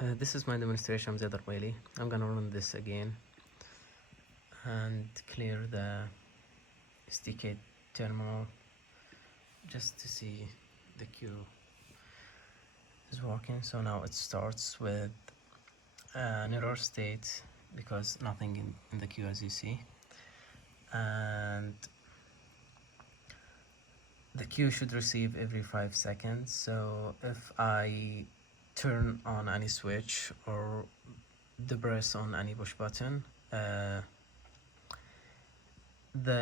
This is my demonstration of ziyad. I'm gonna run this again and clear the SDK terminal just to see the queue is working. So now it starts with an error state because nothing in the queue, as you see, and the queue should receive every 5 seconds. So if I turn on any switch or press on any push button, the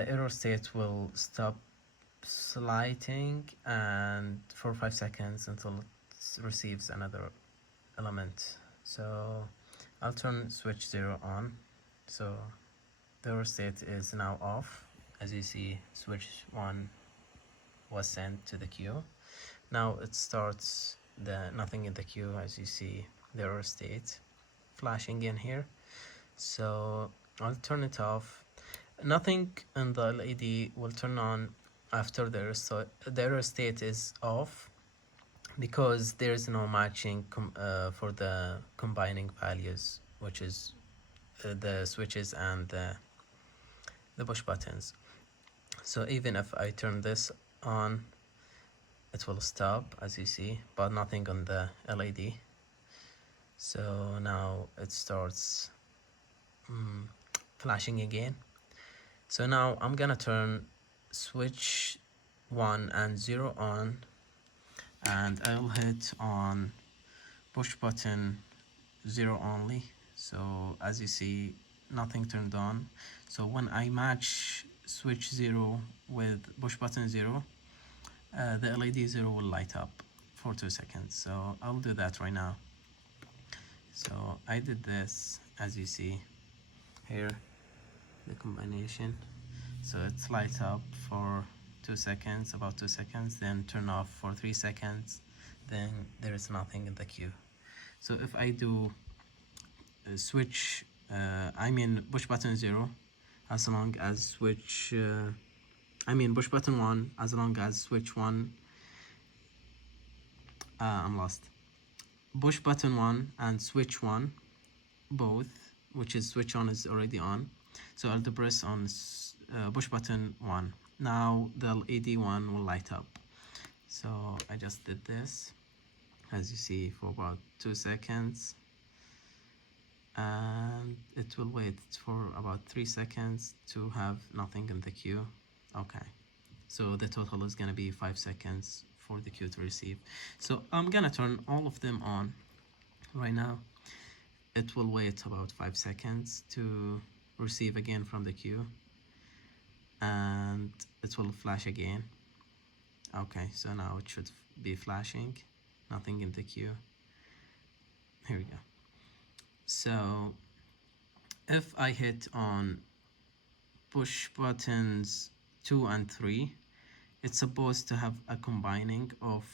error state will stop sliding and for 5 seconds until it receives another element. So I'll turn switch 0 on. So the error state is now off. As you see, switch 1 was sent to the queue. Now it starts the nothing in the queue, as you see the error state flashing in here. So I'll turn it off. Nothing in the LED will turn on after the error state is off because there is no matching for the combining values, which is the switches and the push buttons. So even if I turn this on, it will stop, as you see, but nothing on the LED. So now it starts flashing again. So now I'm gonna turn switch 1 and 0 on, and I'll hit on push button 0 only. So as you see, nothing turned on. So when I match switch 0 with push button 0, the LED 0 will light up for 2 seconds. So I'll do that right now. So I did this, as you see here, the combination. So it's light up for 2 seconds, about 2 seconds, then turn off for 3 seconds, then there is nothing in the queue. So if I do switch, push button 0, as long as switch, push button 1, as long as switch 1, I'm lost. Push button 1 and switch 1, both, which is switch on is already on. So I'll press on push button 1. Now the LED 1 will light up. So I just did this, as you see, for about 2 seconds. And it will wait for about 3 seconds to have nothing in the queue. Okay, so the total is gonna be 5 seconds for the queue to receive. So I'm gonna turn all of them on right now. It will wait about 5 seconds to receive again from the queue, and it will flash again. Okay, so now it should be flashing, nothing in the queue. Here we go. So if I hit on push buttons 2 and 3, it's supposed to have a combining of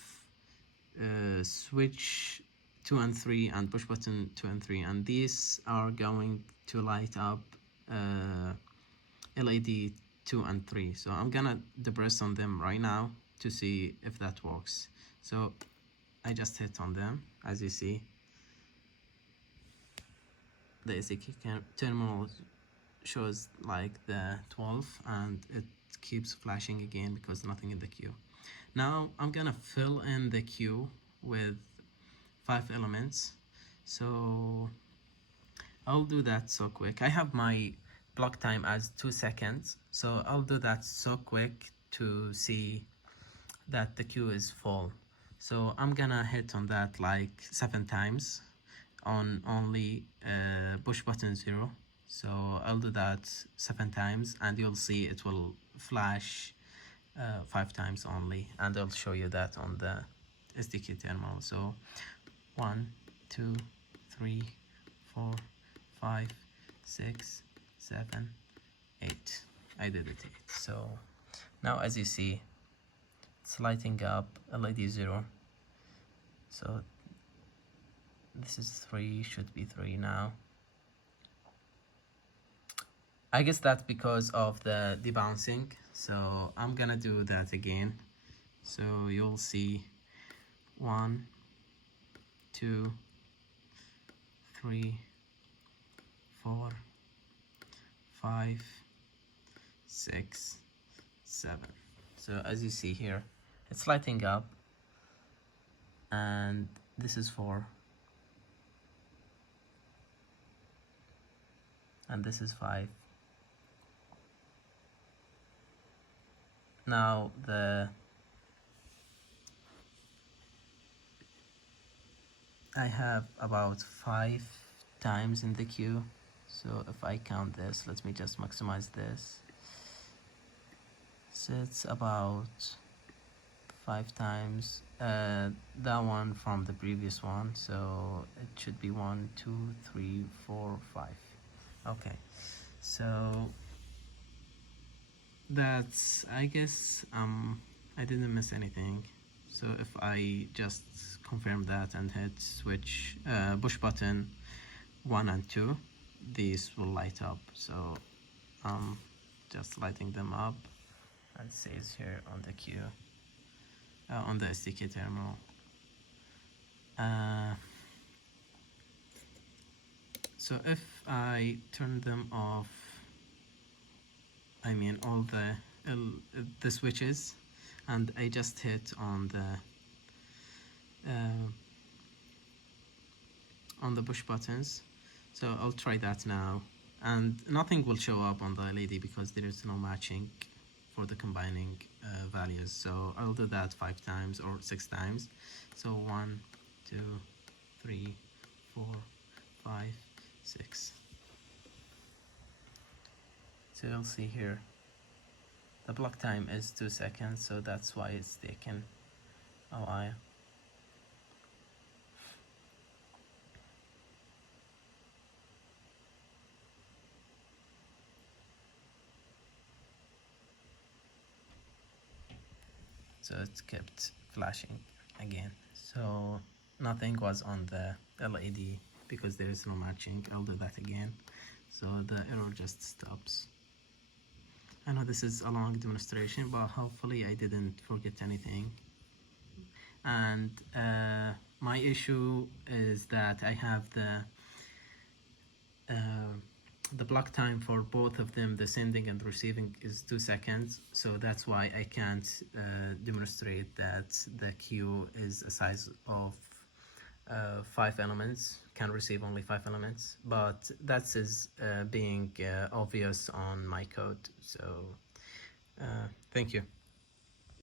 switch 2 and 3 and push button 2 and 3, and these are going to light up LED 2 and 3. So I'm gonna press on them right now to see if that works. So I just hit on them, as you see. The SDK terminal shows like the 12, and it keeps flashing again because nothing in the queue. Now I'm gonna fill in the queue with 5 elements. So I'll do that so quick. I have my block time as 2 seconds, so I'll do that so quick to see that the queue is full. So I'm gonna hit on that like 7 times on only push button 0. So I'll do that 7 times, and you'll see it will flash 5 times only, and I'll show you that on the SDK terminal. So 1, 2, 3, 4, 5, 6, 7, 8. I did it 8. So now, as you see, it's lighting up LED 0. So this is 3, should be 3 now. I guess that's because of the debouncing. So I'm gonna do that again. So you'll see 1, 2, 3, 4, 5, 6, 7. So as you see here, it's lighting up, and this is 4, and this is 5. Now I have about 5 times in the queue. So if I count this, let me just maximize this. So it's about 5 times that one from the previous one, so it should be 1, 2, 3, 4, 5. Okay, so that's, I guess, I didn't miss anything. So if I just confirm that and hit switch push button 1 and 2, these will light up. So just lighting them up, and it says here on the queue, on the SDK terminal. So if I turn them off, I mean all the switches, and I just hit on the push buttons. So I'll try that now, and nothing will show up on the LED because there is no matching for the combining values. So I'll do that 5 times or 6 times. So 1, 2, 3, 4, 5, 6. So you'll see here the block time is 2 seconds, so that's why it's taken a while. So it kept flashing again. So nothing was on the LED because there is no matching. I'll do that again. So the error just stops. I know this is a long demonstration, but hopefully I didn't forget anything. And my issue is that I have the block time for both of them, the sending and receiving, is 2 seconds. So that's why I can't demonstrate that the queue is a size of 5 elements, can receive only 5 elements, but that is being obvious on my code. So thank you.